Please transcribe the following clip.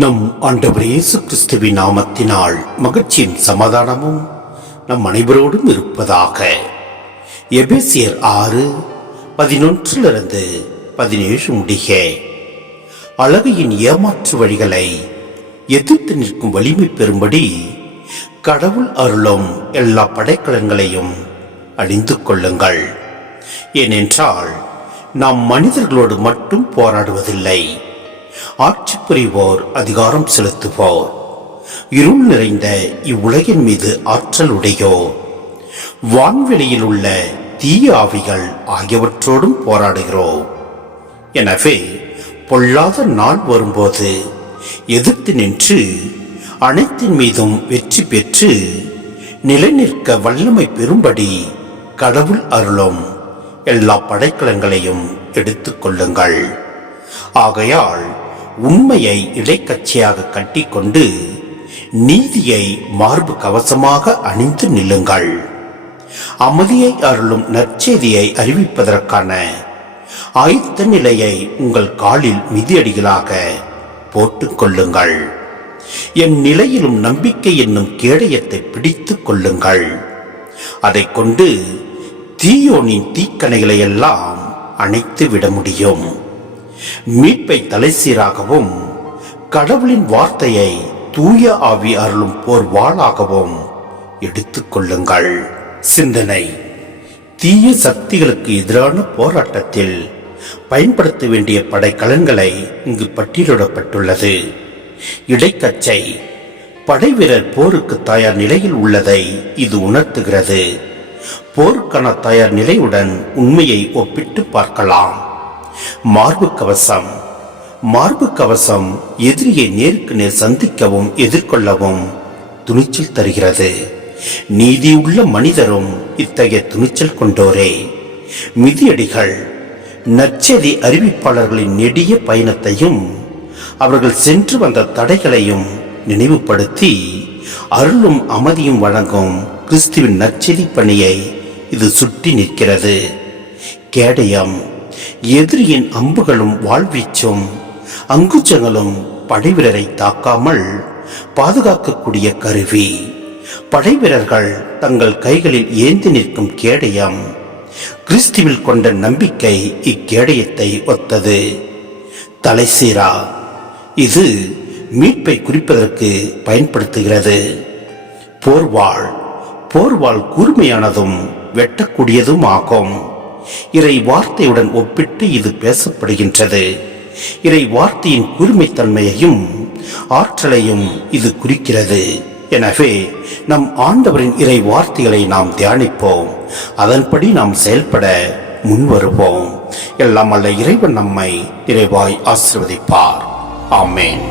நம் ஆண்டவர் இயேசு கிறிஸ்துவின் நாமத்தினால் மகிழ்ச்சியும் சமாதானமும் நம் அனைவரோடும் இருப்பதாக. எபேசியர் 6:11-17 முடிக. அழகையின் ஏமாற்று வழிகளை எதிர்த்து நிற்கும் வலிமை பெறும்படி கடவுள் அருளும் எல்லா படைக்கலங்களையும் அணிந்து கொள்ளுங்கள். ஏனென்றால் நாம் மனிதர்களோடு மட்டும் போராடுவதில்லை, ஆட்சி புரிவோர், அதிகாரம் செலுத்துவோர், இருள் நிறைந்த இவ்வுலகின் மீது ஆற்றல் உடையோர், வான்வெளியில் உள்ள தீய ஆவிகள் ஆகியவற்றோடும் போராடுகிறோம். எனவே பொல்லாத நாள் வரும்போது எதிர்த்து நின்று அனைத்தின் மீதும் வெற்றி பெற்று நிலைநிற்க வல்லமை பெறும்படி கடவுள் அருளும் எல்லா படைக்கலங்களையும் எடுத்துக் கொள்ளுங்கள். ஆகையால் உண்மையை இடைக்கச்சையாக கட்டிக்கொண்டு நீதியை மார்பு கவசமாக அணிந்து நில்லுங்கள். அமைதியை அருளும் நற்செய்தியை அறிவிப்பதற்கான ஆயத்த நிலையை உங்கள் காலில் மிதியடிகளாக போட்டுக் கொள்ளுங்கள். என் நிலையிலும் நம்பிக்கை என்னும் கேடயத்தை பிடித்துக் கொள்ளுங்கள். அதை கொண்டு தீயோனின் தீக்கணைகளை எல்லாம் அணைத்து விட முடியும். மீட்பை தலைசீராகவும் கடவுளின் வார்த்தையை தூய ஆவி அருளும் போர் வாளாகவும் எடுத்துக் கொள்ளுங்கள். சிந்தனை: தீய சக்திகளுக்கு எதிரான போராட்டத்தில் பயன்படுத்த வேண்டிய படைக்கலன்களை இங்கு பட்டியலிடப்பட்டுள்ளது. இடைக்கச்சை: படைவீரர் போருக்கு தயார் நிலையில் உள்ளதை இது உணர்த்துகிறது. போருக்கான தயார் நிலையுடன் உண்மையை ஒப்பிட்டு பார்க்கலாம். மார்பு கவசம்: மார்பு கவசம் எதிரியை நேருக்கு நேர் சந்திக்கவும் எதிர்கொள்ளவும் துணிச்சல் தருகிறது. நீதியுள்ள மனிதரும் இத்தகைய துணிச்சல் கொண்டோரே. மிதியடிகள்: நற்செய்தி அறிவிப்பாளர்களின் நெடிய பயணத்தையும் அவர்கள் சென்று வந்த தடைகளையும் நினைவுபடுத்தி அருளும் அமைதியும் வழங்கும் கிறிஸ்துவின் நற்செய்தி பணியை இது சுட்டி நிற்கிறது. கேடயம்: எதிரியின் அம்புகளும் வாழ்வீச்சும் அங்குச்சங்களும் படைவீரரை தாக்காமல் பாதுகாக்கக்கூடிய கருவி. படைவீரர்கள் தங்கள் கைகளில் ஏந்தி நிற்கும் கேடயம் கிறிஸ்துவில் கொண்ட நம்பிக்கை இக்கேடயத்தை ஒத்தது. தலைசீரா: இது மீட்பை குறிப்பதற்கு பயன்படுத்துகிறது. போர்வாள்: போர்வாள் கூர்மையானதும் வெட்டக்கூடியதும் ஆகும். இறை வார்த்தையுடன் ஒப்பிட்டு இது பேசப்படுகின்றது. இறை வார்த்தையின் கூர்மைத்தன்மையையும் ஆற்றலையும் இது குறிக்கிறது. எனவே நம் ஆண்டவரின் இறை வார்த்தைகளை நாம் தியானிப்போம், அதன்படி நாம் செயல்பட முன்வருவோம். எல்லாம் அல்ல இறைவன் நம்மை நிறைவாய் ஆசீர்வதிப்பார். ஆமென்.